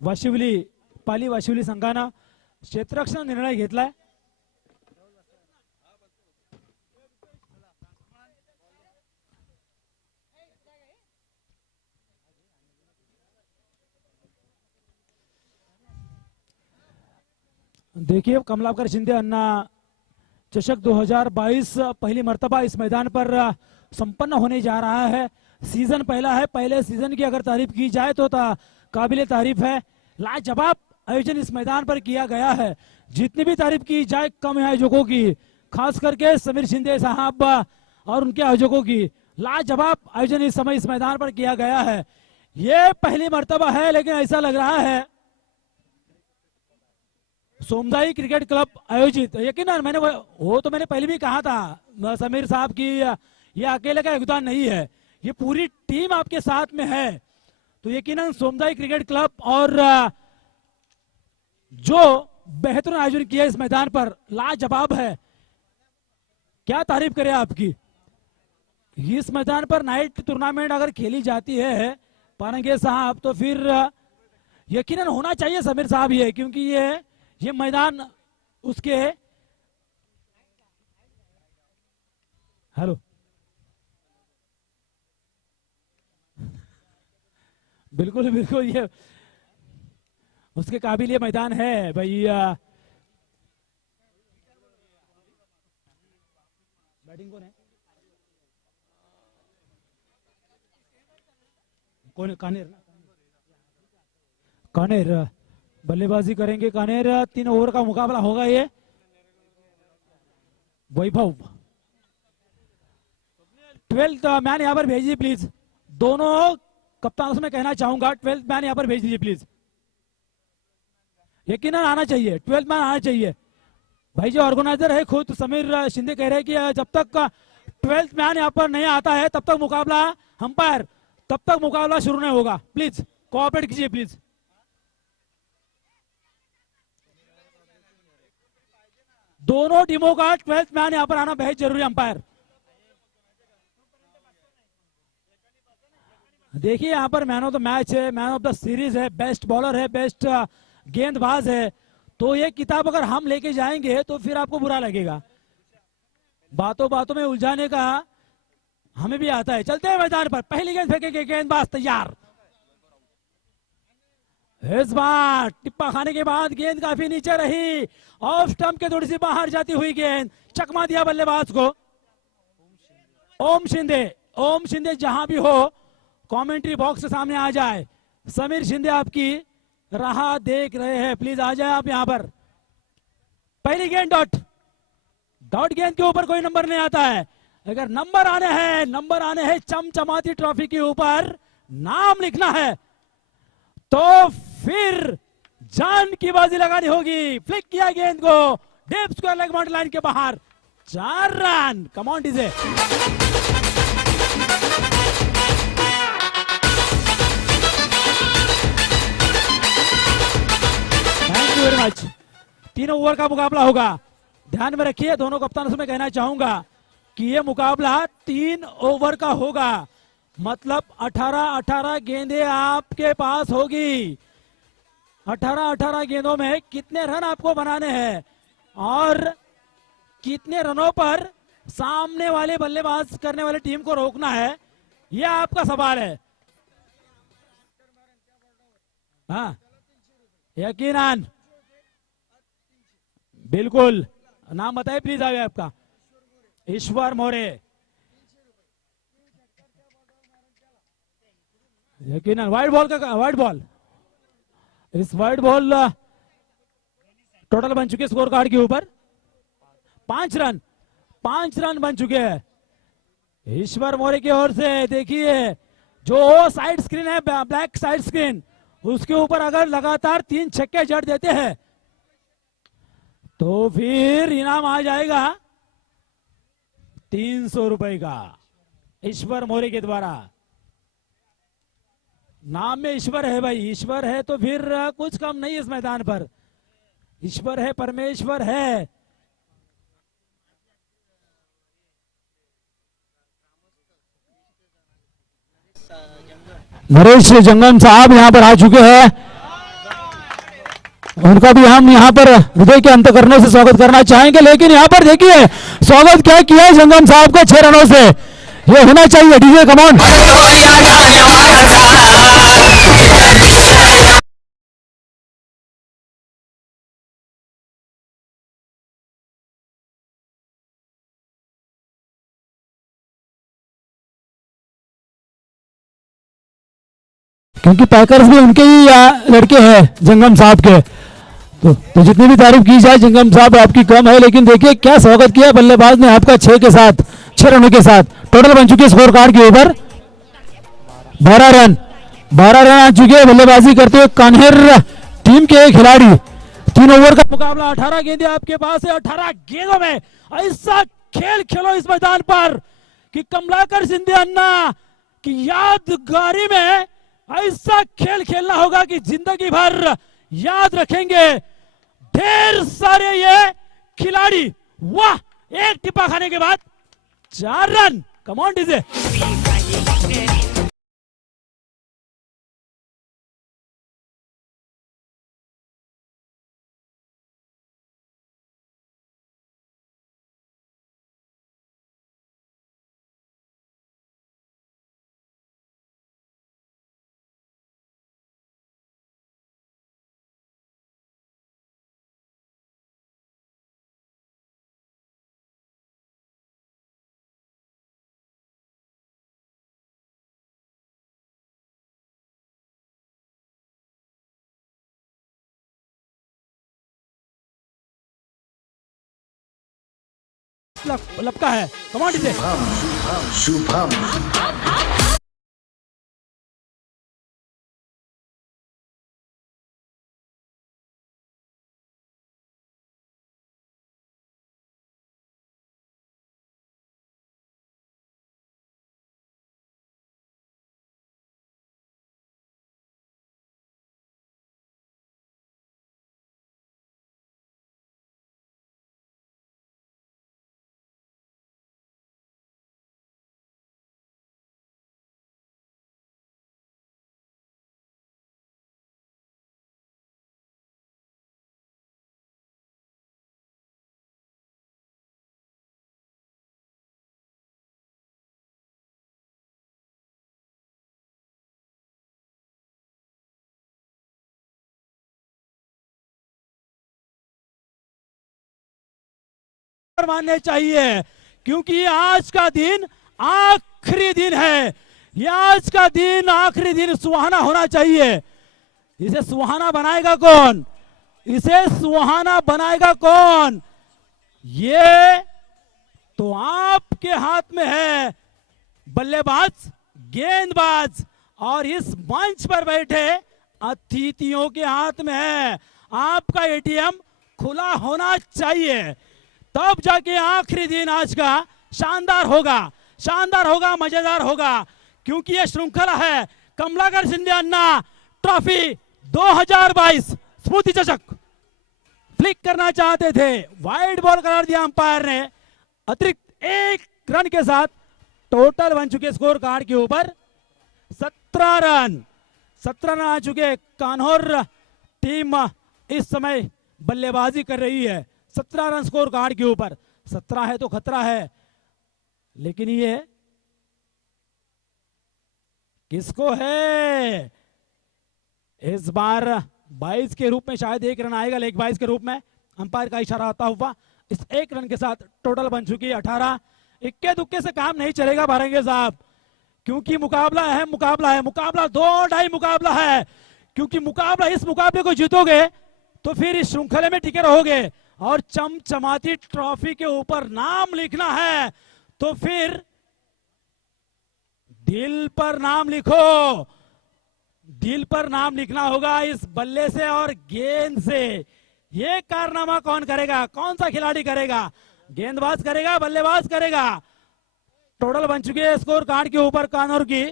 वाशिवली पाली वाशिवली संघानं क्षेत्ररक्षण निर्णय घेतलाय. देखिए कमलाकर शिंदे अन्ना चषक 2022 पहली मर्तबा इस मैदान पर संपन्न होने जा रहा है. सीजन पहला है. पहले सीजन की अगर तारीफ की जाए तो काबिले तारीफ है. लाजवाब आयोजन इस मैदान पर किया गया है. जितनी भी तारीफ की जाए कम है आयोजकों की, खास करके समीर शिंदे साहब और उनके आयोजकों की. लाजवाब आयोजन इस समय इस मैदान पर किया गया है. ये पहली मर्तबा है, लेकिन ऐसा लग रहा है सोमदाई क्रिकेट क्लब आयोजित. यकीनन मैंने पहले भी कहा था समीर साहब की ये अकेले का योगदान नहीं है, ये पूरी टीम आपके साथ में है. तो यकीनन सोमदाई क्रिकेट क्लब और जो बेहतरीन आयोजन किया इस मैदान पर लाजवाब है. क्या तारीफ करें आपकी. इस मैदान पर नाइट टूर्नामेंट अगर खेली जाती है पारंगे साहब तो फिर यकीनन होना चाहिए समीर साहब ये, क्योंकि ये मैदान उसके हेलो बिल्कुल बिल्कुल ये उसके काबिल ये मैदान है भैया. बैटिंग कौन है? कौन? कानेर ना. कानेर बल्लेबाजी करेंगे. कानेर 3 ओवर का मुकाबला होगा. ये वैभव 12th मैन यहां पर भेजिए प्लीज. दोनों कप्तानों से मैं कहना चाहूंगा 12th मैन यहां पर भेज दीजिए प्लीज. यकीनन आना चाहिए, 12th मैन आना चाहिए. भाई जो ऑर्गेनाइजर है खुद समीर शिंदे कह रहे हैं कि जब तक 12th मैन यहां पर नहीं आता है तब तक मुकाबला अंपायर तब तक मुकाबला शुरू नहीं होगा. प्लीज कोऑपरेट कीजिए प्लीज. दोनों टीमों का 12th मैन यहां पर आना बेहद जरूरी. अंपायर देखिए यहां पर मैन ऑफ द मैच है, मैन ऑफ द सीरीज है, बेस्ट बॉलर है, बेस्ट गेंदबाज है. तो ये किताब अगर हम लेके जाएंगे तो फिर आपको बुरा लगेगा. बातों बातों में उलझाने का हमें भी आता है. चलते हैं मैदान पर. पहली गेंद फेंकेंगे. गेंदबाज तैयार. इस बार टिप्पा खाने के बाद गेंद काफी नीचे रही. ऑफ स्टंप के थोड़ी सी बाहर जाती हुई गेंद. चकमा दिया बल्लेबाज को. ओम शिंदे जहां भी हो कमेंट्री बॉक्स के सामने आ जाए. समीर शिंदे आपकी राह देख रहे हैं. प्लीज आ जाए आप यहां पर. पहली गेंद डॉट गेंद के ऊपर कोई नंबर नहीं आता है. अगर नंबर आने हैं चमचमाती ट्रॉफी के ऊपर नाम लिखना है तो फिर जान की बाजी लगानी होगी. फ्लिक किया गेंद को deep square leg boundary line के बाहर. 4 run. Come on DJ. Thank you very much. 3 over का मुकाबला होगा. ध्यान में रखिए दोनों कप्तानों से मैं कहना चाहूंगा कि यह मुकाबला 3 ओवर का होगा. मतलब 18 गेंदें आपके पास होगी. 18 गेंदों में कितने रन आपको बनाने हैं और कितने रनों पर सामने वाले बल्लेबाज करने वाली टीम को रोकना है, यह आपका सवाल है. हाँ यकीनन बिल्कुल. नाम बताइए प्लीज. आगे आपका. ईश्वर मोरे. यकीनन वाइड बॉल. इस वाइड बॉल टोटल बन चुके स्कोर कार्ड के ऊपर 5 रन बन चुके हैं ईश्वर मोरे की ओर से. देखिए जो साइड स्क्रीन है, ब्लैक साइड स्क्रीन, उसके ऊपर अगर लगातार 3 छक्के जड़ देते हैं तो फिर इनाम आ जाएगा 300 रुपए का ईश्वर मोरे के द्वारा. नाम में ईश्वर है भाई. ईश्वर है तो फिर कुछ कम नहीं इस मैदान पर. ईश्वर है, परमेश्वर है. नरेश जंगम साहब यहां पर आ चुके हैं, उनका भी हम यहां पर हृदय के अंतकरणों से स्वागत करना चाहेंगे। लेकिन यहां पर देखिए स्वागत क्या किया है जंगम साहब का 6 रनों से, ये होना चाहिए। DJ come on. क्योंकि पैकर्स भी उनके ही लड़के हैं जंगम साहब के, तो जितनी भी तारीफ की जाए जंगम साहब आपकी कम है। लेकिन देखिए क्या स्वागत किया बल्लेबाज ने आपका 6 रनों के साथ। टोटल बन चुके स्कोर कार्ड के ऊपर 12 रन आ चुके हैं बल्लेबाजी करते हुए कान्हेर टीम के खिलाड़ी। 3 ओवर का मुकाबला, 18 गेंदें आपके पास है। 18 गेंदों में ऐसा खेल खेलो इस मैदान पर कि कमलाकर शिंदे अन्ना की यादगारी में ऐसा खेल खेलना होगा कि जिंदगी भर याद रखेंगे ढेर सारे ये खिलाड़ी। वाह, एक टिप्पा खाने के बाद 4 रन। Come on DJ. लपका है। कमांड से शुभम मानने चाहिए, क्योंकि ये आज का दिन आखिरी दिन है। ये आज का दिन आखिरी दिन सुहाना होना चाहिए। इसे सुहाना बनाएगा कौन? इसे सुहाना बनाएगा कौन? ये तो आपके हाथ में है। बल्लेबाज, गेंदबाज और इस मंच पर बैठे अतिथियों के हाथ में है। आपका एटीएम खुला होना चाहिए, तब जाके आखिरी दिन आज का शानदार होगा, मजेदार होगा। क्योंकि ये श्रृंखला है कमलाकर शिंदे अन्ना ट्रॉफी 2022। स्मृति चषक फ्लिक करना चाहते थे, वाइड बॉल करार दिया अंपायर ने। अतिरिक्त 1 रन के साथ टोटल बन चुके स्कोर कार्ड के ऊपर 17 रन आ चुके। कान्होर टीम इस समय बल्लेबाजी कर रही है। 17 रन स्कोर कार्ड के ऊपर। 17 है तो खतरा है, लेकिन ये किसको है? इस बार 22 के रूप में शायद 1 रन आएगा, लेग 22 के रूप में अंपायर का इशारा आता हुआ। इस 1 रन के साथ टोटल बन चुकी है 18। इक्के दुक्के से काम नहीं चलेगा भारेंगे साहब, क्योंकि मुकाबला है, मुकाबला 2-2.5 मुकाबला है। क्योंकि इस मुकाबले को जीतोगे तो फिर इस श्रृंखला में टिके रहोगे और चमचमाती ट्रॉफी के ऊपर नाम लिखना है तो फिर दिल पर नाम लिखो। दिल पर नाम लिखना होगा इस बल्ले से और गेंद से। ये कारनामा कौन करेगा? कौन सा खिलाड़ी करेगा? गेंदबाज करेगा, बल्लेबाज करेगा? टोटल बन चुके हैं स्कोर कार्ड के ऊपर कानूर की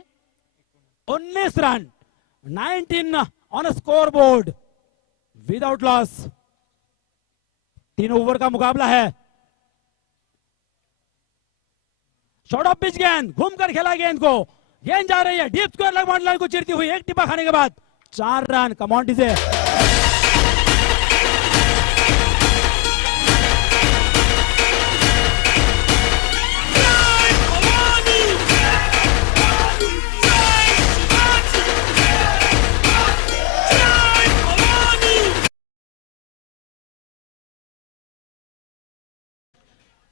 19 run, 19 on score board without loss. 3 over का मुकाबला है। शॉर्ट ऑफ पिच गेंद घूमकर खेला गेंद को, गेंद जा रही है deep square leg boundary line को चीरती हुई, एक टिप्पा खाने के बाद 4 रन। Come on DJ.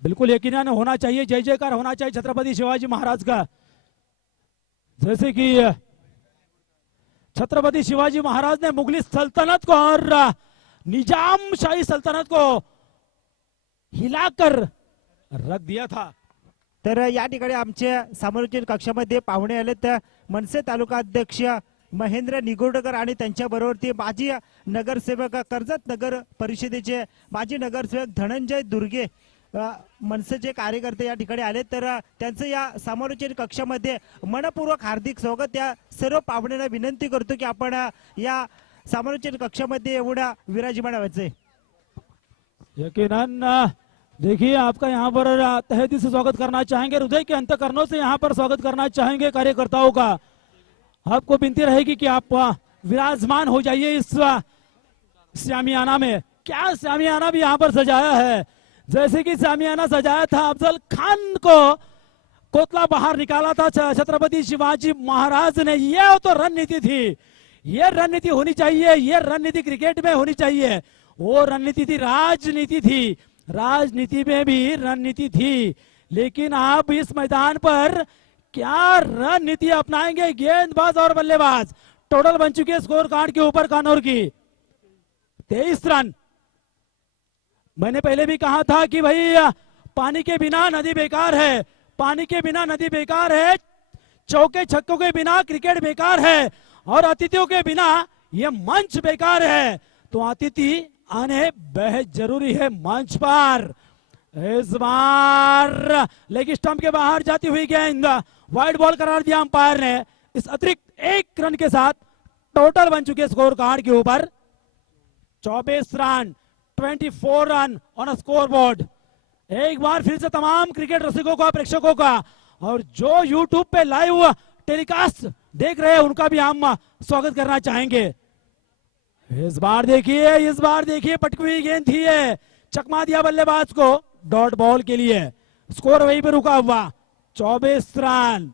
बिल्कुल यकीनन होना चाहिए, जय जयकार होना चाहिए छत्रपति शिवाजी महाराज का। जैसे कि छत्रपति शिवाजी महाराज ने मुगली सल्तनत को और निजाम शाही सल्तनत को हिलाकर रख दिया था। तर या ठिकाणी आमच्या समालोचन कक्षामध्ये पाहुणे आले तर मनसे तालुका अध्यक्ष महेंद्र निगोडकर आणि त्यांच्या बरोबर माजी नगरसेवक कर्जत नगर परिषदेचे माजी नगरसेवक धनंजय दुर्गे मनसेचे कार्यकर्ते या ठिकाणी आले तर त्यांचं या समालोचन कक्षामध्ये मनपूर्वक हार्दिक स्वागत। त्या सर्व पाहुण्यांना विनंती करतो की आपण या समालोचन कक्षामध्ये एवढा विराजमान व्हायचे। यकीनन देखिए आपका यहाँ पर तहे दिल से स्वागत करना चाहेंगे, हृदय के अंतःकरणों से यहाँ पर स्वागत करना चाहेंगे कार्यकर्ताओं का। आपको विनती रहेगी कि आप विराजमान हो जाइए इस शामियाना में। क्या शामियाना भी यहाँ पर सजाया है, जैसे कि शामियाना सजाया था अफजल खान को कोतला बाहर निकाला था छत्रपति शिवाजी महाराज ने। यह तो रणनीति थी, यह रणनीति होनी चाहिए, यह रणनीति क्रिकेट में होनी चाहिए। वो रणनीति थी, राजनीति थी, राजनीति में भी रणनीति थी। लेकिन आप इस मैदान पर क्या रणनीति अपनाएंगे गेंदबाज और बल्लेबाज। टोटल बन चुके स्कोर कार्ड के ऊपर कानूर की 23 रन। मैंने पहले भी कहा था कि भाई पानी के बिना नदी बेकार है, पानी के बिना नदी बेकार है, चौके छक्कों के बिना क्रिकेट बेकार है और अतिथियों के बिना यह मंच बेकार है। तो अतिथि आने बेहद जरूरी है मंच पर। इस बार लेग स्टंप के बाहर जाती हुई गेंद वाइड बॉल करार दिया अंपायर ने। इस अतिरिक्त 1 रन के साथ टोटल बन चुके स्कोर कार्ड के ऊपर 24 run, 24 run on score board. एक बार फिर से तमाम क्रिकेट रसिकों का, प्रेक्षकों का और जो यूट्यूब पे लाइव टेलीकास्ट देख रहे हैं उनका भी हम स्वागत करना चाहेंगे। इस बार देखिए पटकी हुई गेंद थी, ये चकमा दिया बल्लेबाज को डॉट बॉल के लिए। स्कोर वहीं पे रुका हुआ 24 रन।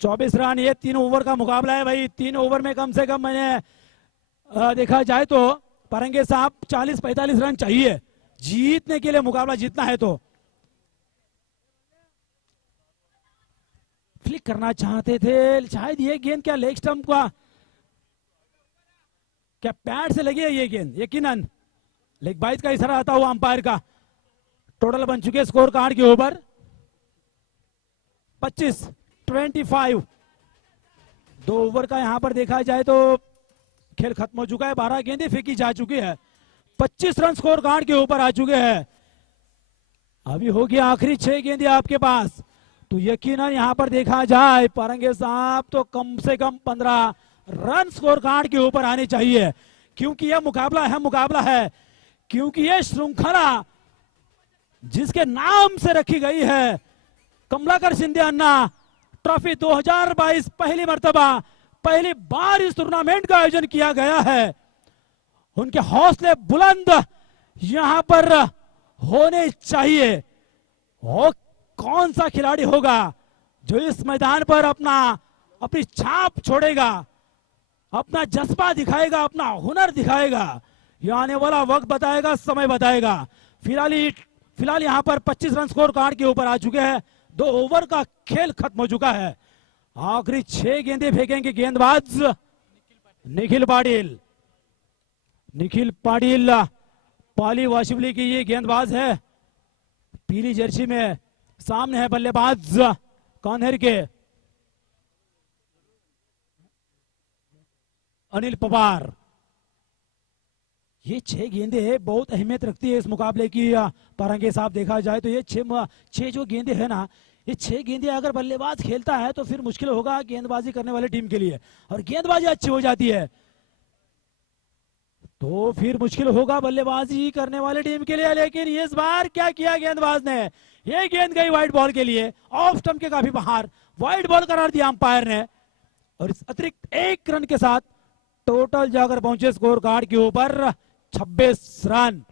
24 रन, ये 3 ओवर का मुकाबला है भाई। 3 ओवर में कम से कम मैंने देखा जाए तो परंगे साहब 40-45 रन चाहिए जीतने के लिए, मुकाबला जीतना है तो। फ्लिक करना चाहते थे शायद, ये गेंद क्या लेग स्टंप का क्या पैड से लगी है ये गेंद, यकीनन लेग बाइज का इशारा आता हुआ अंपायर का। टोटल बन चुके स्कोर कार्ड के ऊपर 25-25। 2 ओवर का यहां पर देखा जाए तो खेल खत्म हो चुका है। 12 गेंदें फेंकी जा चुकी है, 25 रन स्कोर कार्ड के ऊपर आ चुके हैं। अभी होगी आखिरी 6 गेंदें आपके पास, तो यकीनन यहां पर देखा जाए पारंगे साहब तो कम से कम 15 रन स्कोर कार्ड के ऊपर आने चाहिए। क्योंकि यह मुकाबला है, क्योंकि यह श्रृंखला जिसके नाम से रखी गई है कमलाकर शिंदे अन्ना ट्रॉफी 2022, पहली मर्तबा पहली बार इस टूर्नामेंट का आयोजन किया गया है। उनके हौसले बुलंद यहां पर होने चाहिए। और कौन सा खिलाड़ी होगा जो इस मैदान पर अपनी छाप छोड़ेगा, अपना जज्बा दिखाएगा, अपना हुनर दिखाएगा, यह आने वाला वक्त बताएगा, समय बताएगा। फिलहाल यहां पर 25 रन स्कोर कार्ड के ऊपर आ चुके हैं। 2 ओवर का खेल खत्म हो चुका है। आखिरी 6 गेंदें फेंकेंगे गेंदबाज निखिल पाटिल पाली वाशिवली की ये गेंदबाज है, पीली जर्सी में। सामने है बल्लेबाज कान्हेर के अनिल पवार। ये 6 गेंदें बहुत अहमियत रखती है इस मुकाबले की। पारंगे साहब देखा जाए तो ये 6 जो गेंदें है ना, ये 6 गेंदें अगर बल्लेबाज खेलता है तो फिर मुश्किल होगा गेंदबाजी करने वाले टीम के लिए। और गेंदबाजी अच्छी हो जाती है तो फिर मुश्किल होगा बल्लेबाजी करने वाले टीम के लिए। लेकिन इस बार क्या किया गेंदबाज ने, ये गेंद गई वाइड बॉल के लिए, ऑफ स्टंप के काफी बाहर। वाइड बॉल करार दिया अंपायर ने, और इस अतिरिक्त 1 रन के साथ टोटल जाकर पहुंचे स्कोर कार्ड के ऊपर 26 रन।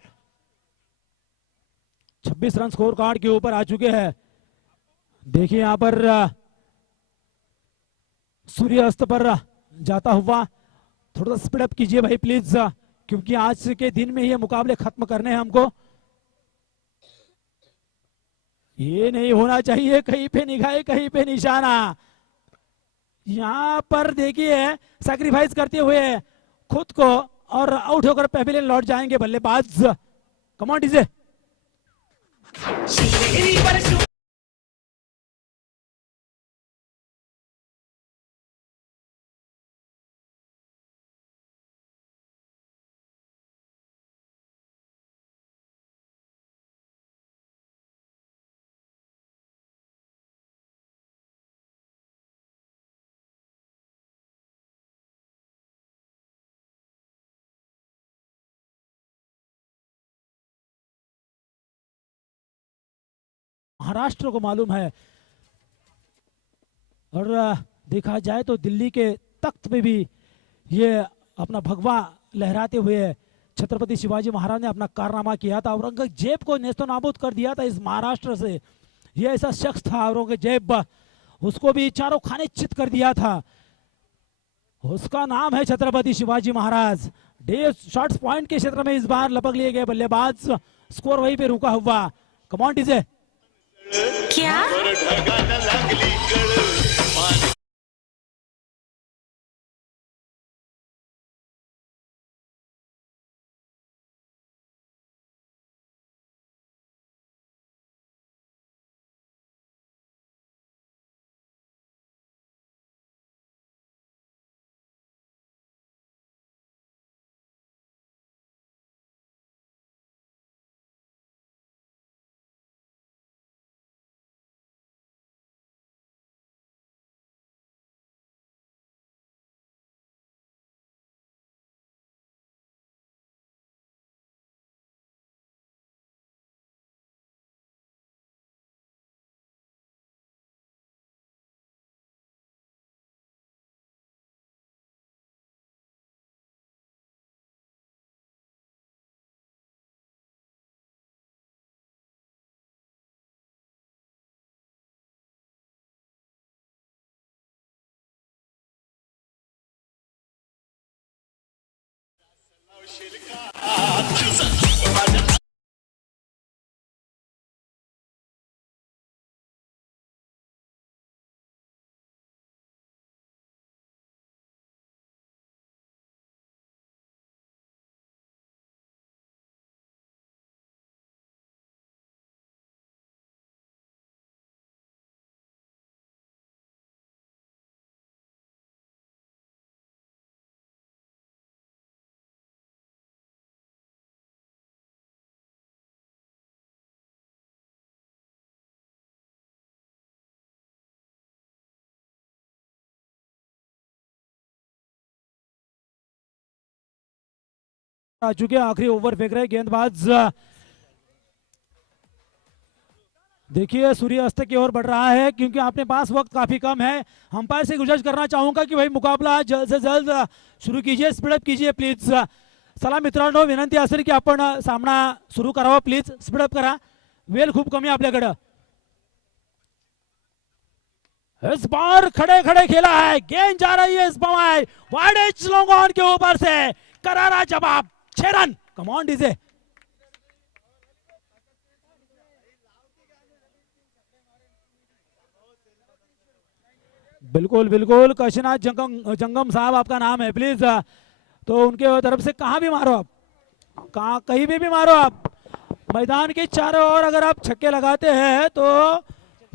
26 रन स्कोर कार्ड के ऊपर आ चुके हैं। देखिए यहां पर सूर्यास्त पर जाता हुआ, थोड़ा सा स्पीड अप कीजिए भाई प्लीज, क्योंकि आज के दिन में ये मुकाबले खत्म करने हैं हमको। ये नहीं होना चाहिए कहीं पे निगाह कहीं पे निशाना। यहां पर देखिए सैक्रिफाइस करते हुए खुद को, और आउट होकर पेविलियन लौट जाएंगे बल्लेबाज। कम ऑन डीजे। महाराष्ट्र को मालूम है, और देखा जाए तो दिल्ली के तख्त पे भी ये अपना भगवा लहराते हुए छत्रपति शिवाजी महाराज ने अपना कारनामा किया था। औरंगजेब को नेस्तो नाबूद कर दिया था इस महाराष्ट्र से। ये ऐसा शख्स था औरंगजेब, उसको भी चारों खाने चित कर दिया था। उसका नाम है छत्रपति शिवाजी महाराज। डे शॉर्ट्स पॉइंट के क्षेत्र में इस बार लपक लिए गए बल्लेबाज, स्कोर वहीं पे रुका हुआ। कम ऑन डीजे। क्या आ चुके हैं, आखिरी ओवर फेंक रहे गेंदबाज। देखिए सूर्यास्त की ओर बढ़ रहा है, क्योंकि आपके पास वक्त काफी कम है। अंपायर से गुजारिश करना चाहूंगा कि भाई मुकाबला जल्द से जल्द सुरू कीजिए, स्पीडअप कीजिए प्लीज। चला मित्रांनो, विनंती असेल की आपण सामना सुरू करावा प्लीज, स्पीडअप करा, वेळ खूप कमी आपल्याकडे। इस बार खड़े खड़े खेला है, गेंद जा रही है इस बवाई वाइड एज लॉन्ग ऑन के ऊपर से, करारा जवाब, 6 रन। Come on DJ. बिल्कुल बिल्कुल, काशीनाथ जंगम साहब आपका नाम है प्लीज, तो उनके तरफ से कहां भी मारो आप, कहां कहीं भी मारो आप, मैदान के चारों ओर अगर आप छक्के लगाते हैं तो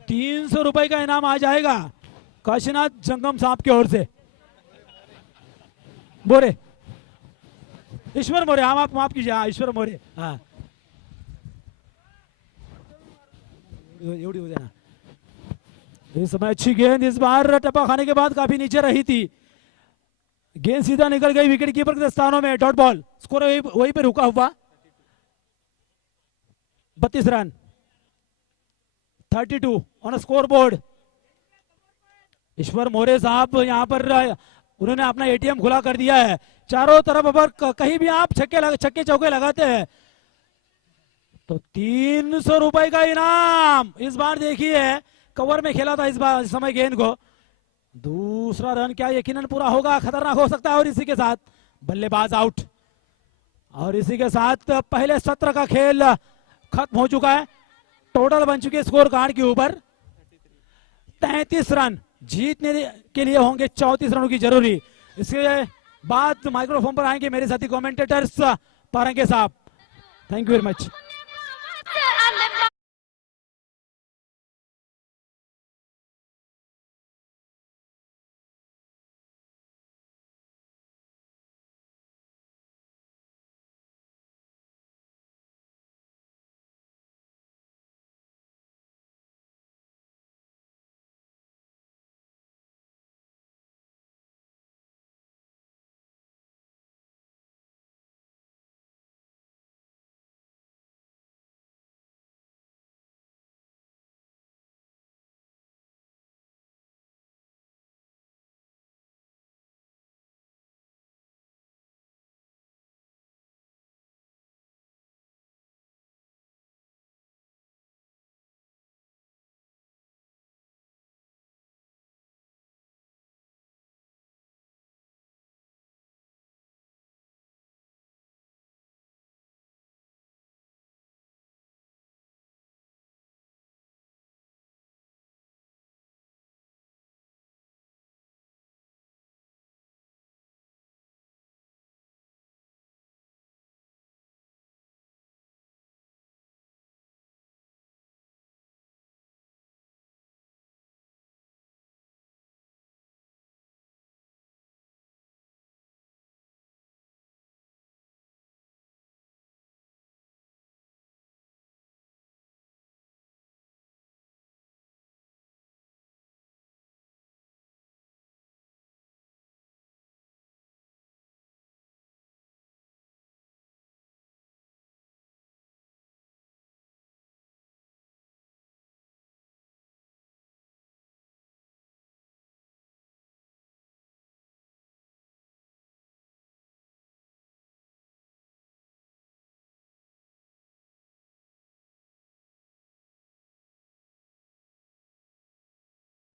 300 रुपए का इनाम आ जाएगा काशीनाथ जंगम साहब की ओर से। मोरे, ईश्वर मोरे, हाँ आप माफ कीजिए, हाँ ईश्वर मोरे, हाँ एवढी हो जाए ना। इस समय अच्छी गेंद, इस बार टप्पा खाने के बाद काफी नीचे रही थी, गेंद सीधा निकल गई विकेट कीपर के स्थानों में, डॉट बॉल, स्कोर वहीं पे रुका हुआ। 32 रन, 32 ऑन स्कोर बोर्ड। ईश्वर मोरे साहब यहाँ पर उन्होंने अपना एटीएम खुला कर दिया है। चारों तरफ अगर कहीं भी आप छक्के चौके लगाते हैं तो 300 रुपए का इनाम। इस बार देखिए कवर में खेला था इस समय गेंद को। दूसरा रन क्या यकीनन पूरा होगा, खतरनाक हो सकता है। और इसी के साथ बल्लेबाज आउट और इसी के साथ पहले सत्र का खेल खत्म हो चुका है। टोटल बन चुके स्कोर कार्ड के ऊपर 33 रन। जीतने के लिए होंगे 34 रनों की जरूरी। इसके बाद माइक्रोफोन पर आएंगे मेरे साथी कमेंटेटर्स पारंगे साहब। Thank you very much.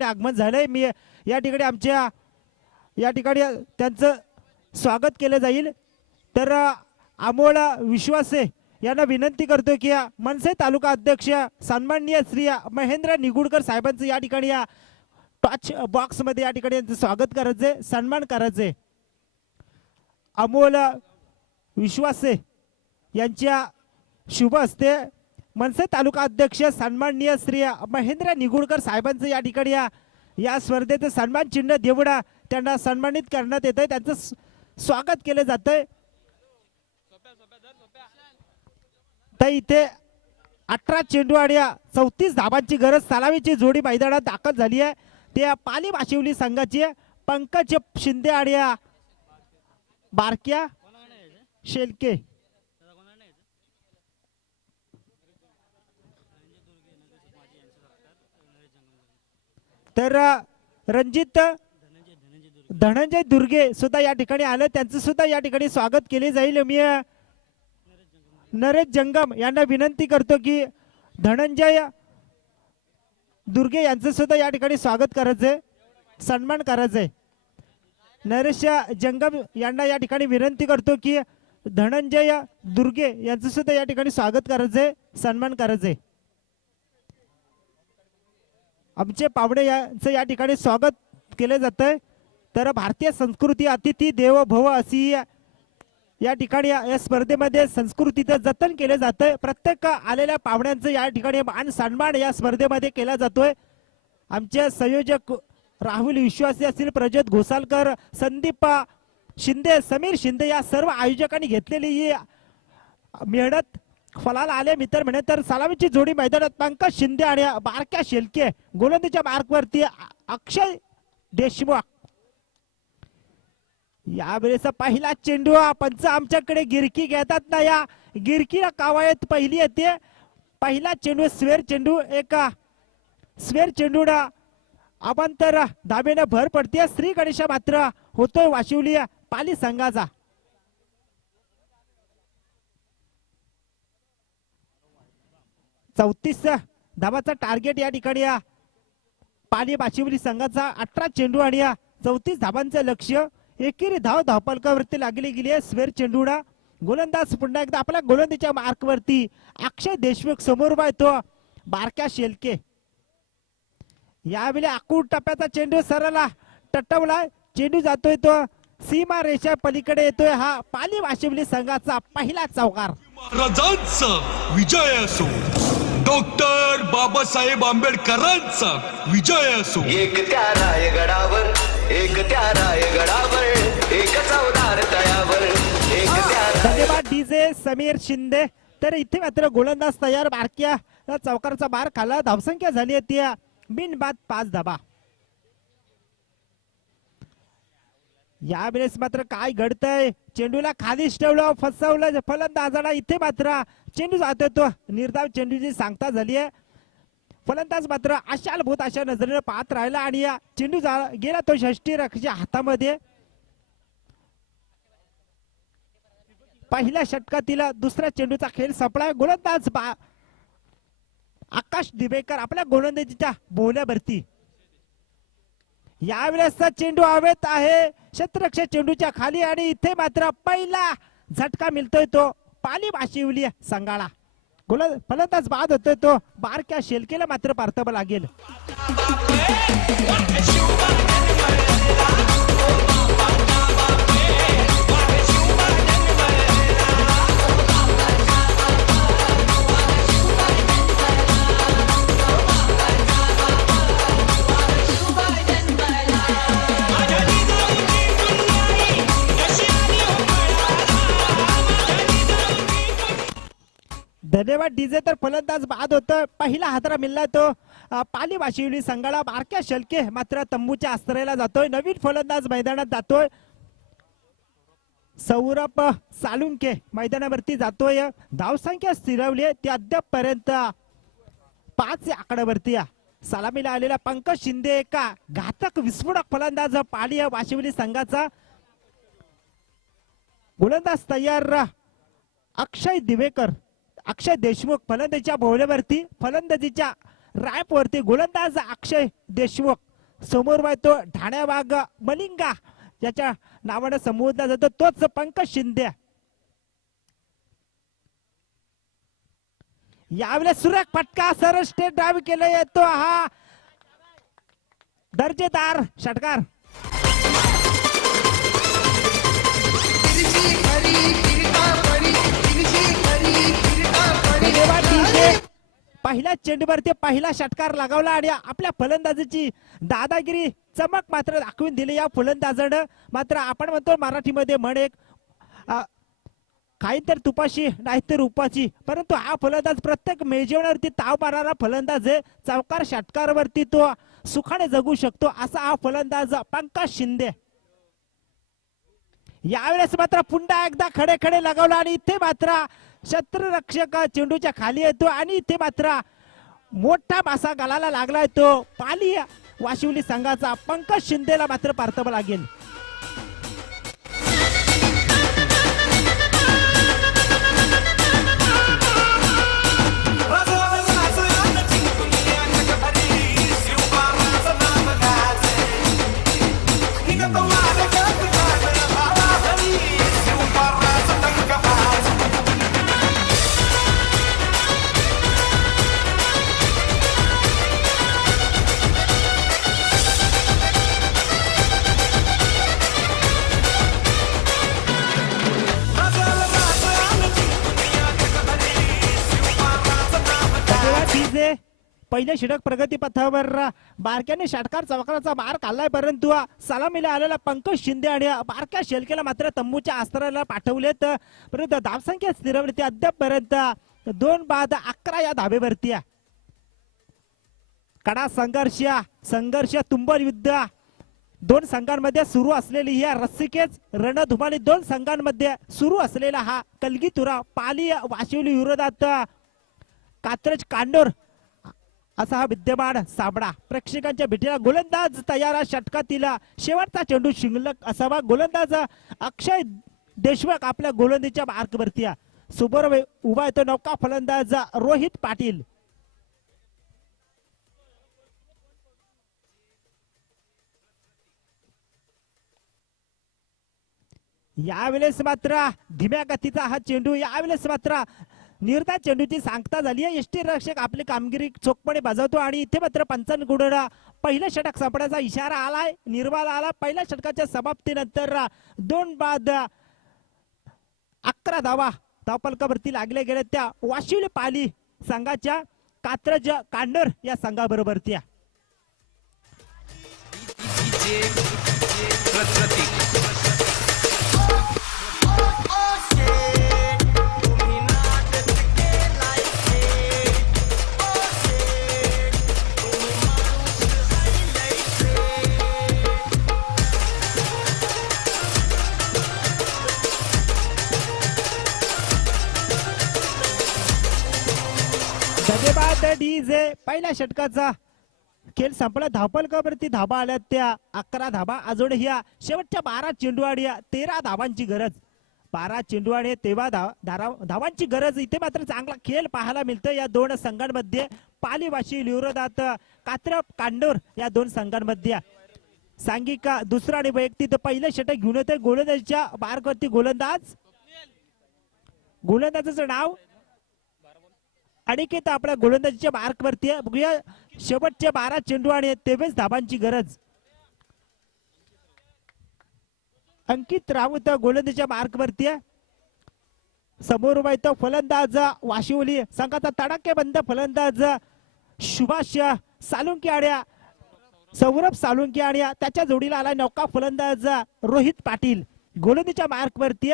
आगमन झालंय। मी या ठिकाणी या ठिकाणी त्यांचं स्वागत केलं जाईल। तर अमोल विश्वासे यांना विनंती करतो की मनसे तालुका अध्यक्ष सन्माननीय श्री महेंद्र निगुडकर साहेबांचं या ठिकाणी टच बॉक्स मध्ये या ठिकाणी यांचं स्वागत करायचंय, सन्मान करायचंय। अमोल विश्वासे यांच्या शुभ हस्ते मनसे तालुका अध्यक्ष सन्माननीय श्री महेंद्र निगुडकर साहेबांचं या ठिकाणी या स्पर्धेचं सन्मान चिन्ह देऊन त्यांना सन्मानित करण्यात येतंय, त्यांचं स्वागत केलं जातंय। तर इथे 18 चेंडू आणि 34 धाबांची गरज सलामीची जोडी मैदानात दाखल झाली आहे। ते पाली भाशिवली संघाची पंकज शिंदे आणि बारक्या शेलके। तर रणजित धनंजय दुर्गे सुद्धा या ठिकाणी आले, त्यांचं सुद्धा या ठिकाणी स्वागत केले जाईल। मी नरेश जंगम यांना विनंती करतो की धनंजय दुर्गे यांचं सुद्धा या ठिकाणी स्वागत करायचंय, सन्मान करायचंय। नरेश जंगम यांना या ठिकाणी विनंती करतो की धनंजय दुर्गे यांचं सुद्धा या ठिकाणी स्वागत करायचंय, सन्मान करायचंय। आमचे पावडे यांचं या ठिकाणी स्वागत केले जातंय। तर भारतीय संस्कृती अतिथी देवो भव अशी या ठिकाणी या स्पर्धेमध्ये संस्कृतीचं जतन केले जातंय। प्रत्येक आलेल्या पाहुण्यांचं या ठिकाणी मान सन्मान या स्पर्धेमध्ये केला जातोय। आमचे संयोजक राहुल विश्वासी असतील, प्रज्योत घोसालकर, संदीप शिंदे, समीर शिंदे या सर्व आयोजकांनी घेतलेली ही मेहनत फलाला आले मित्र म्हणे। तर सलामीची जोडी मैदानात पंकज शिंदे आणि बारक्या शेलके, गोलंदाजीच्या मार्कवरती अक्षय देशमुख। यावेळेस पहिला चेंडू पंच आमच्याकडे गिरकी घेतात ना, या गिरकीला कावायत पहिली येते। पहिला चेंडू स्वेर चेंडू, एक स्वेर चेंडूला अवांतर धाबेने भर पडते. श्री गणेशा मात्र होतोय वाशिवली पाली संघाचा. चौतीस धावाचा टार्गेट या ठिकाणी पाली वाशिवली संघाचा. 18 चेंडू आणि 34 धावांचं लक्ष्य. एकेरी धावफलकावरती लागली गेली आहे. स्वेर चेंडूडा गोलंदाज पुन्हा एकदा आपल्या गोलंदाजीच्या मार्कवरती. अक्षय देशमुख समोर तो बारक्या शेलके. यावेळी आकूड टप्प्याचा चेंडू सरला टटवलाय. चेंडू जातोय तो सीमा रेषा पलीकडे येतोय. हा पाली वाशिवली संघाचा पहिला चौकार. महाराजांचा विजय असो. डॉक्टर बाबासाहेब आंबेडकरांचा विजय असो. एक त्या रायगडावर, एक त्या रायगडावर, एक चौदार तळ्यावर, एक त्या धन्यवाद डीजे समीर शिंदे. तर इथे मात्र गोलंदाज तयार. बारक्या चौकाराचा मार खाला. धावसंख्या झाली आहे ती बिनबाद 5 धाबा. यावेळेस मात्र काय घडतंय. चेंडूला खालीच ठेवलं, फसवलं फलंदाजाला. इथे मात्र चेंडू जातोय तो निर्धाव चेंडूची सांगता झाली आहे. फलंदाज मात्र आशालभूत अशा नजरेने पाहत राहिला आणि चेंडू गेला तो षष्टीरक्षच्या हातामध्ये. पहिल्या षटकातील दुसऱ्या चेंडूचा खेळ संपलाय. गोलंदाज आकाश दिवेकर आपल्या गोलंदाजीच्या बोहल्यावरती. यावेळेसचा चेंडू हवेत आहे क्षेत्ररक्षक चेंडूच्या खाली आणि इथे मात्र पहिला झटका मिळतोय तो पाली वाशिवली संघाला. फलंदाज बाद होतोय तो बारक्या शेलकेला मात्र परतावं लागेल. धन्यवाद डीजे. तर फलंदाज बाद होतोय. पहिला हादरा मिळाला तो पाली वाशिवली संघाला. बारक्या शेलके मात्र तंबूच्या आश्रयाला जातोय. नवीन फलंदाज मैदानात जातोय. सौरभ सालुंके मैदानावरती जातोय. धावसंख्या स्थिरवली आहे ती अद्यापपर्यंत 5 आकड्यावरती. सलामीला आलेला पंकज शिंदे एका घातक विस्फोटक फलंदाज पाली वाशिवली संघाचा. गोलंदाज तयार अक्षय दिवेकर, अक्षय देशमुख फलंदाजीच्या भोवल्यावरती. फलंदाजीच्या रॅपवरती गोलंदाज अक्षय देशमुख. समोर तो ठाण्या वाघ मलिंगा ज्याच्या नावाने संबोधला जातो तोच पंकज शिंदे. यावेळेस सुरेख फटका सरळ स्टेट ड्राईव्ह केला येतो. हा दर्जेदार षटकार. पहिल्या चेंडूवरती पहिला षटकार लगावला आणि आपल्या फलंदाजीची दादागिरी चमक मात्र दाखवून दिली या फलंदाजानं. मात्र आपण म्हणतो मराठीमध्ये म्हण एक काही तर तुपाशी नाही तर उपाशी. परंतु हा फलंदाज प्रत्येक मेजवण्यावरती ताव मारणारा फलंदाज आहे. चौकार षटकारावरती तो सुखाने जगू शकतो असा हा फलंदाज पंकज शिंदे. यावेळेस मात्र पुन्हा एकदा खडे खडे लगावला आणि इथे मात्र क्षेत्ररक्षक चेंडूच्या खाली येतो आणि इथे मात्र मोठा मासा गालाला लागलाय तो पाली वाशिवली संघाचा. पंकज शिंदेला मात्र परतावं लागेल. पहिल्या षटक प्रगती पथावर बारक्याने षटकार चौकाराचा मार खाल्लाय. परंतु सलामीला आलेला पंकज शिंदे आणि बारक्या शेलकेला मात्र तंबूच्या अस्त्राला पाठवलेत. परंतु धावसंख्या स्थिरवली अद्यापपर्यंत 2 बाद 11 या धाबेवरती. कडा संघर्ष तुंबल युद्ध दोन संघांमध्ये सुरू असलेली ही रस्सीखेच रणधुमाळी. 2 संघांमध्ये सुरू असलेला हा कलगीतुरा पाली वाशिवली विरोधात कात्रज कांडोर असा हा विद्यमान सामना प्रेक्षकांच्या भेटीला गोलंदाज तयार षटकातील शेवटचा चेंडू शिंगलक असावा. गोलंदाज अक्षय देशमुख आपल्या गोलंदाजीच्या मार्कवरती समोर उभा येतो नौका फलंदाज रोहित पाटील. यावेळेस मात्र धीम्या गतीचा हा चेंडू, यावेळेस मात्र निर्धार चेंडूची सांगता झाली आहे. यष्टी रक्षक आपली कामगिरी चोखपणे बजावतो आणि इथे मात्र पंचांकडून पहिलं षटक संपण्याचा इशारा आलाय, निर्वाळ आला. पहिल्या षटकाच्या समाप्तीनंतर 2 बाद 11 धावा धावफलकावरती लागले गेले त्या वाशिवली पाली संघाच्या कात्रज कांडर या संघाबरोबरती. धन्यवाद डीजे. पहिल्या षटकाचा खेळ संपला. धावफलकावरती धाबा आल्या त्या 11 धाबा. अजूनही या शेवटच्या 12 चेंडू आणि 13 धावांची गरज. 12 चेंडू आणि 13 धावांची गरज. इथे मात्र चांगला खेळ पाहायला मिळतं या दोन संघांमध्ये. पाली वाशिवली विरोधात कात्रप कांडोर या दोन संघांमध्ये. सांघिक दुसरा आणि वैयक्तिक पहिलं षटक घेऊन येते गोलंदाजीच्या मार्कवरती गोलंदाजाचं नाव अनिकेत आपल्या गोलंदाजीच्या मार्कवरती आहे. बघूया शेवटचे 12 चेंडू आणि 23 धाबांची गरज. अंकित राऊत गोलंदाजीच्या मार्कवरती आहे. समोर उभा येतो फलंदाज वाशिवली संघाचा तडाखेबंद फलंदाज सुभाष सालुंकी आणि सौरभ सालुंकी आणि त्याच्या जोडीला आला नौका फलंदाज रोहित पाटील. गोलंदाजीच्या मार्कवरती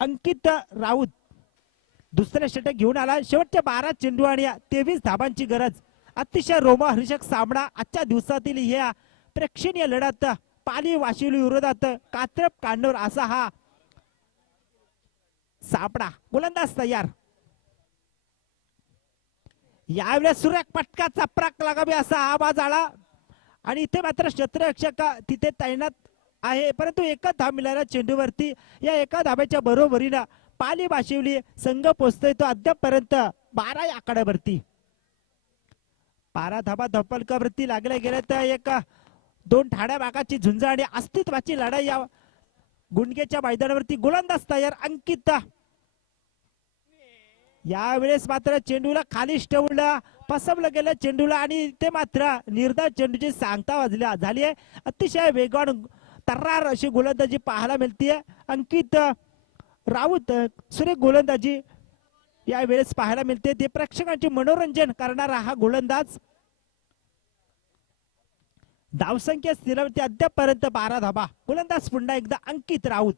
अंकित राऊत दुसऱ्या षटक घेऊन आला. शेवटच्या 12 चेंडू आणि 23 धाबांची गरज. अतिशय रोमहर्षक सामना आजच्या दिवसातील या प्रेक्षणीय लढत पाली वाशिवली विरोधात कात्रप कांडोर असा हा सामना. गोलंदाज तयार. यावेळेस सुरेख फटका चपराक लागावी असा आवाज आला आणि इथे मात्र क्षेत्ररक्षक तिथे तैनात आहे. परंतु एकच धाव मिळाला चेंडूवरती. या एका धाब्याच्या बरोबरीनं पाली वाशिवली संघ पोहोचतोय तो अद्यापपर्यंत 12 या आकड्यावरती. 12 धाबा धावफलकावरती लागल्या गेल्या तर 2 ठाड्या भागाची झुंज आणि अस्तित्वाची लढाई या गुंडकेच्या मैदानावरती. गोलंदाज तयार अंकित. यावेळेस मात्र चेंडूला खाली ठेवलं, फसवलं गेलं चेंडूला आणि ते मात्र निर्धार चेंडूची सांगता झाली आहे. अतिशय वेगवान तर्रार अशी गोलंदाजी पाहायला मिळते. अंकित राऊत सुरेख गोलंदाजी यावेळेस पाहायला मिळते. ते प्रेक्षकांचे मनोरंजन करणारा हा गोलंदाज. धावसंख्या स्थिरावरती अद्यापपर्यंत 12 धाबा. गोलंदाज पुन्हा एकदा अंकित राऊत.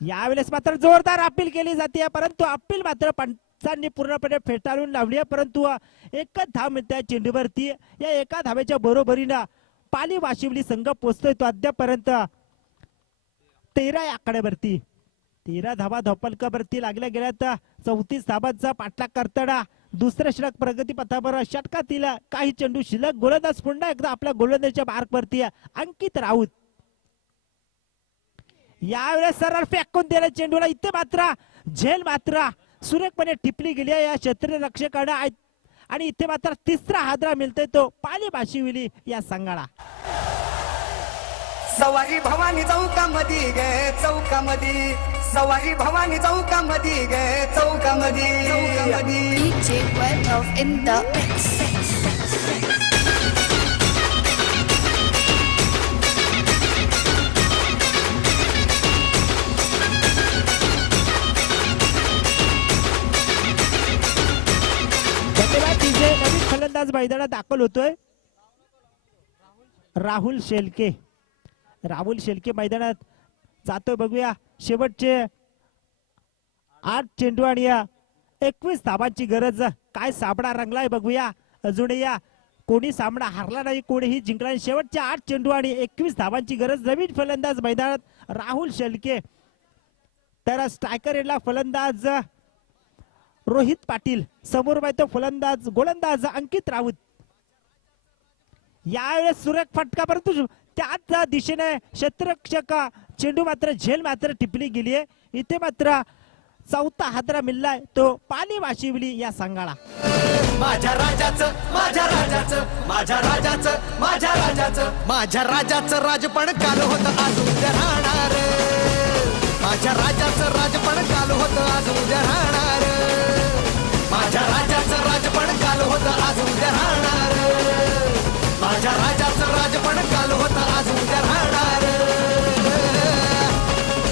यावेळेस मात्र जोरदार अपील केली जाते परंतु अपील मात्र पंचांनी पूर्णपणे फेटाळून लावली आहे. परंतु एकच धाव मिळते चेंडूवरती. या एका धावेच्या बरोबरीनं पाली वाशिवली संघ पोहोचतोय तो अद्यापपर्यंत 13 या आकड्यावरती. 13 धावा धावफलकावरती लागल्या गेल्यात. 34 धाबांचा पाठलाग करताना दुसऱ्या षटक प्रगती पथावर षटकातील काही चेंडू शिल्लक. गोलंदाज पुन्हा एकदा आपल्या गोलंदाजीच्या मार्कवरती अंकित राऊत. यावेळेस सरळ फेकून दिला चेंडूला. इथे मात्र झेल मात्र सुरेखपणे टिपली गेली आहे या क्षेत्ररक्षकांना आणि इथे मात्र तिसरा हादरा मिळतोय तो पाली वाशिवली या संघाला. सवारी भवानी चौकामध्ये गे चौकामध्ये, सवारी भवानी चौकामध्ये गे चौकामध्ये. DJ Web in the mix. नवीन फलंदाज मैदानात दाखल होतोय राहुल शेलके. राहुल शेलके मैदानात जातोय. बघूया शेवटचे 8 चेंडू आणि 21 धाबांची गरज. काय सामना रंगलाय बघूया. अजूनही या कोणी सामना हारला नाही, कोणीही जिंकला नाही. शेवटच्या 8 चेंडू आणि 21 धाबांची गरज. नवीन फलंदाज मैदानात राहुल शेलके. तर स्ट्रायकर एंडला फलंदाज रोहित पाटील, समोर तो फलंदाज गोलंदाज अंकित राऊत. यावेळेस सुरेख फटका, परंतु त्याच दिशेने क्षेत्ररक्षक चेंडू मात्र झेल मात्र टिपली गेली आहे. इथे मात्र चौथा हादरा मिळालाय तो पाली वाशिवली या संघाला. माझ्या राजाचं माझ्या राजाचं माझ्या राजाचं माझ्या राजाचं माझ्या राजाचं राजपण काल होतं आज उद्या राहणार. माझ्या राजाचं राजपण काल होतं आज उद्या राहणार. माझ्या राजाचं राजपण काल होतं आज उद्या राहणार. माझ्या राजाचं राजपण काल होतं आज उद्या राहणार.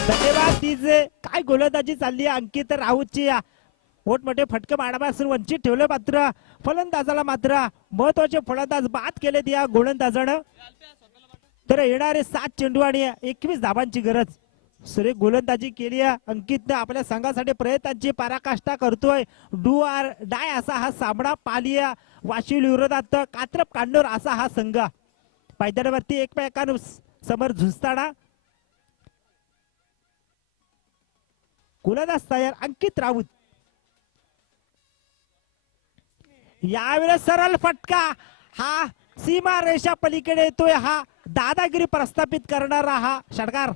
धन्यवाद. ती जे काय गोलंदाजी चालली आहे अंकित राऊतची, मोठमोठे फटके मारण्यापासून वंचित ठेवलं, मात्र फलंदाजाला मात्र महत्वाचे फलंदाज बाद केलेत या गोलंदाजानं. तर येणारे 7 चेंडू आणि 21 धावांची गरज. सुरेख गोलंदाजी केली आहे अंकितनं, आपल्या संघासाठी प्रयत्नांची पराकाष्ठा करतोय. डू आर डाय असा हा सामना पालिया वाशिवली विरोधात कात्रप कांडोर असा हा संघ मैदानावरती एकमेकांवर समोर झुजताना. गोलंदाज तयार अंकित राऊत. यावेळेस सरळ फटका, हा सीमा रेषा पलीकडे येतोय, हा दादागिरी प्रस्थापित करणारा हा षटकार.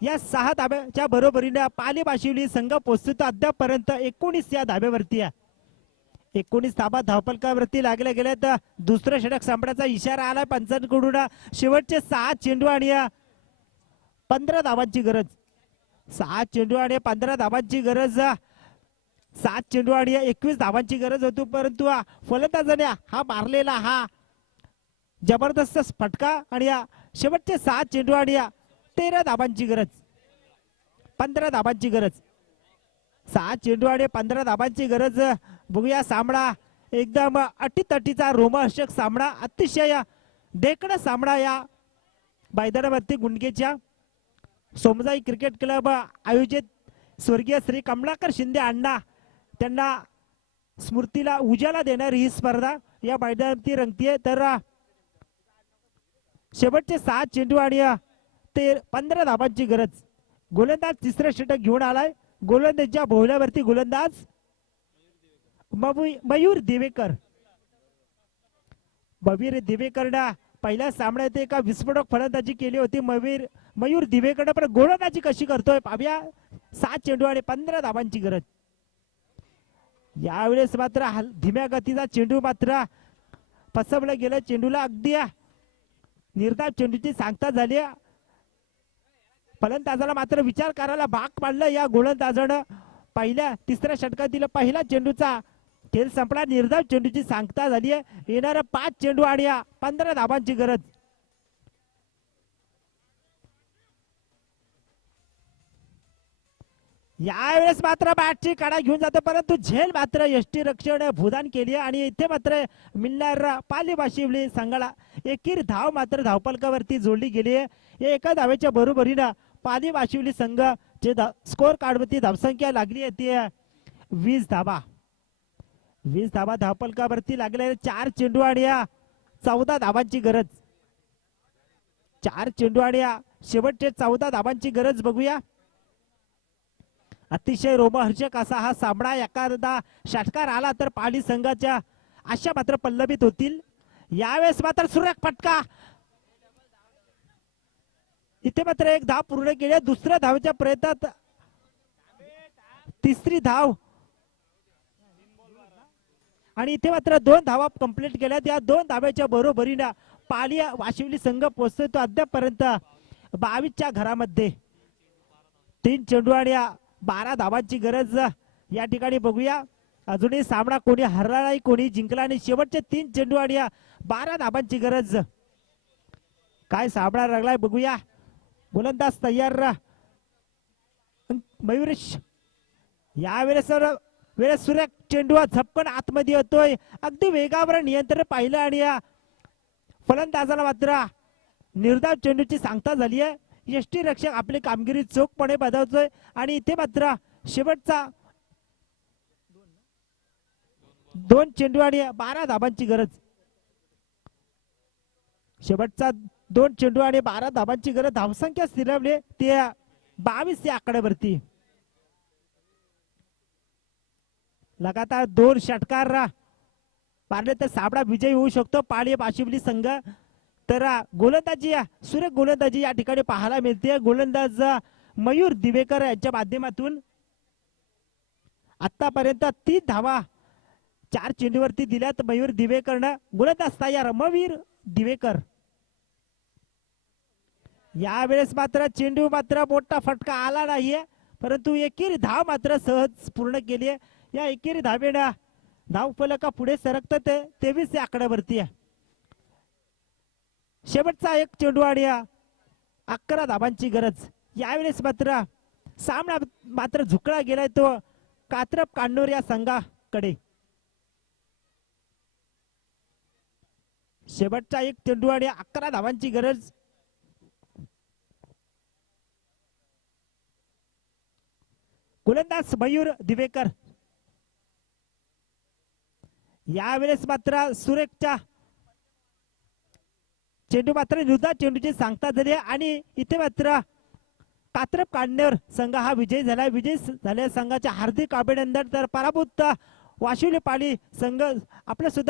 या 6 धाब्याच्या बरोबरीने पाली वाशिवली संघ पोहोचतो अद्यापर्यंत 19 या धाब्यावरती आहे. 19 धाबा धावफलकावरती लागल्या गेल्या. तर दुसरं षटक संपण्याचा इशारा आलाय पंचांकडून. शेवटचे 6 चेंडू आणि 15 धावांची गरज. 6 चेंडू आणि 15 धावांची गरज. 7 चेंडू आणि 21 धावांची गरज होती, परंतु फलंदाजाने हा मारलेला हा जबरदस्त फटका आणि शेवटचे 6 चेंडू आणि 13 धाबांची गरज. 15 धाबांची गरज. 6 चेंडू आणि 15 धाबांची गरज. बघूया सामना एकदम अटीतटीचा रोमहर्षक सामना, अतिशय देखणा सामना या मैदानावरती गुंडकेच्या सोमजाई क्रिकेट क्लब आयोजित स्वर्गीय श्री कमलाकर शिंदे अण्णा त्यांना स्मृतीला उजाला देणारी ही स्पर्धा या मैदानावरती रंगतीये. तर शेवटचे 6 चेंडू आणि 15 धाबांची गरज. गोलंदाज तिसरं षटक घेऊन आलाय. गोलंदाजच्या भोवल्यावरती गोलंदाज मयूर दिवेकर. मयूर दिवेकरनं पहिल्या सामन्यात एका विस्फोटक फलंदाजी केली होती. मयूर दिवेकर पण गोलंदाजी कशी करतोय पाहूया. 7 चेंडू आणि 15 धाबांची गरज. यावेळेस मात्र धीम्या गतीचा चेंडू मात्र फसवलं गेलं. चेंडूला अगदी निर्धाव चेंडूची सांगता झाली. फलंदाजाला मात्र विचार करायला भाग पाडलं या गोलंदाजानं. पहिल्या तिसऱ्या षटकातील पहिला चेंडूचा खेळ संपला. निर्धाव चेंडूची सांगता झाली आहे. येणाऱ्या 5 चेंडू आणि 15 धाबांची गरज. यावेळेस मात्र बॅटची कडा घेऊन जातो, परंतु झेल मात्र यष्टी रक्षण भूदान केली आणि इथे मात्र मिळणार पाली वाशिवली संघाला एकीर धाव मात्र धावफलकावरती जोडली गेली आहे. या एका धावेच्या बरोबरीनं पाली वाशिवली संघ जे स्कोर कार्डवरती धावसंख्या लागली आहे ती 20 धावा. 20 धावा धावफलकावरती लागले. 4 चेंडू आणि 14 धावांची गरज. 4 चेंडू आणि शेवटचे 14 धावांची गरज. बघूया अतिशय रोमहर्षक असा हा सामना. एखादा षटकार आला तर पाली संघाच्या आशा मात्र पल्लवित होतील. यावेळेस मात्र सुरेख फटका. इथे मात्र एक धाव पूर्ण केली. दुसऱ्या धावेच्या प्रयत्नात तिसरी धाव आणि इथे मात्र 2 धावा कंप्लीट केल्या. या 2 धाव्याच्या बरोबरीनं पाली वाशिवली संघ पोहोचतो अद्यापर्यंत 22च्या घरामध्ये. 3 चेंडू आणि 12 धावांची गरज या ठिकाणी. बघूया अजूनही सामना कोणी हरला नाही, कोणी जिंकला नाही. शेवटचे 3 चेंडू आणि 12 धावांची गरज. काय सामना रंगलाय बघूया. गोलंदाज तयार मयुरेश. यावेळेस सुरेख चेंडू झपकन आतमध्ये येतोय. अगदी वेगावर नियंत्रण पाहिलं आणि फलंदाजाला मात्र निर्धाव चेंडूची सांगता झाली आहे. यष्टी रक्षक आपली कामगिरी चोखपणे बजावतोय आणि इथे मात्र शेवटचा 2 चेंडू आणि 12 धाबांची गरज. शेवटचा 2 चेंडू आणि 12 धाबांची गरज. धावसंख्या स्थिरावली ते 22 या आकड्यावरती. लगातार 2 षटकार मारले तर साबळा विजयी होऊ शकतो पाळी बाशिवली संघ. तर गोलंदाजी सुरेख गोलंदाजी या ठिकाणी पाहायला मिळते. गोलंदाज मयूर दिवेकर यांच्या माध्यमातून आतापर्यंत 3 धावा 4 चेंडूवरती दिल्यात मयूर दिवेकरनं. गोलंदाज तयार मयूर दिवेकर. यावेळेस मात्र चेंडू मात्र मोठा फटका आला नाहीये, परंतु एकेरी धाव मात्र सहज पूर्ण केली. या एकेरी धावेनं धाव फलका पुढे सरकत 23 या आकड्यावरती आहे. शेवटचा 1 चेंडू आणि 11 धाबांची गरज. यावेळेस मात्र सामना मात्र झुकला गेलाय तो कात्रप कान्नूर या संघाकडे. शेवटचा 1 चेंडू आणि 11 धावांची गरज. गोलंदाज मयूर दिवेकर. यावेळेस मात्र सुरेखच्या चेंडू मात्र नुदा चेंडूची सांगता झाली आणि इथे मात्र कात्रप कान्नूर संघ हा विजयी झाला. विजयी झालेल्या संघाचे हार्दिक अभिनंदन. तर पराभूत वाशिवली पाली संघ आपलं सुद्धा